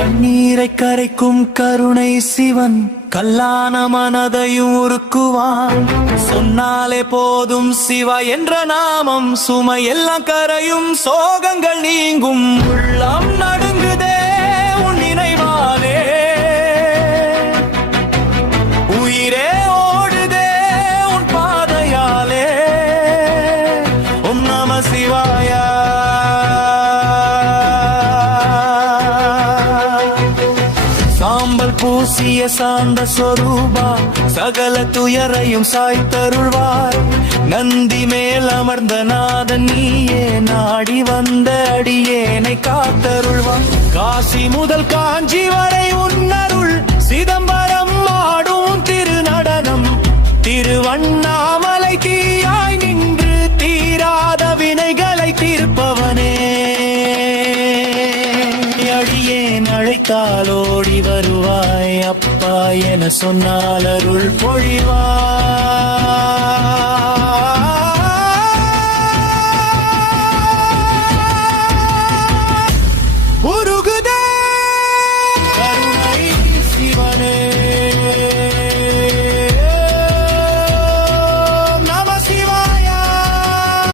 கண்ணீரை கரைக்கும் கருணை சிவன் கல்லான மனதையும் உருக்குவான். சொன்னாலே போதும் சிவா என்ற நாமம் சுமையெல்லாம் கரையும், சோகங்கள் நீங்கும். உள்ளம் நடுங்குதே உன் நினைவாலே, உயிரே ஓடுதே உன் பாதையாலே. ஓம் நம சிவாயா. சாம்பல் பூசிய சாந்த சொரூபா சகல துயரையும் சாய்த்தருள்வார். நந்தி மேல் அமர்ந்த நாதன் நீயே, நாடி வந்த அடியேனை காத்தருள்வார். காசி முதல் காஞ்சி வரை உன்னருள், சிதம்பரம் ஆடும் திருநடனம். திருவண்ணாமலை தீயாய் நின்று தீராத வினைகளை தீர்ப்பவனே. அடியேன் அழைத்தால் ஓடி வருவாய், அப்பா என சொன்னால் அருள் பொழிவாய்.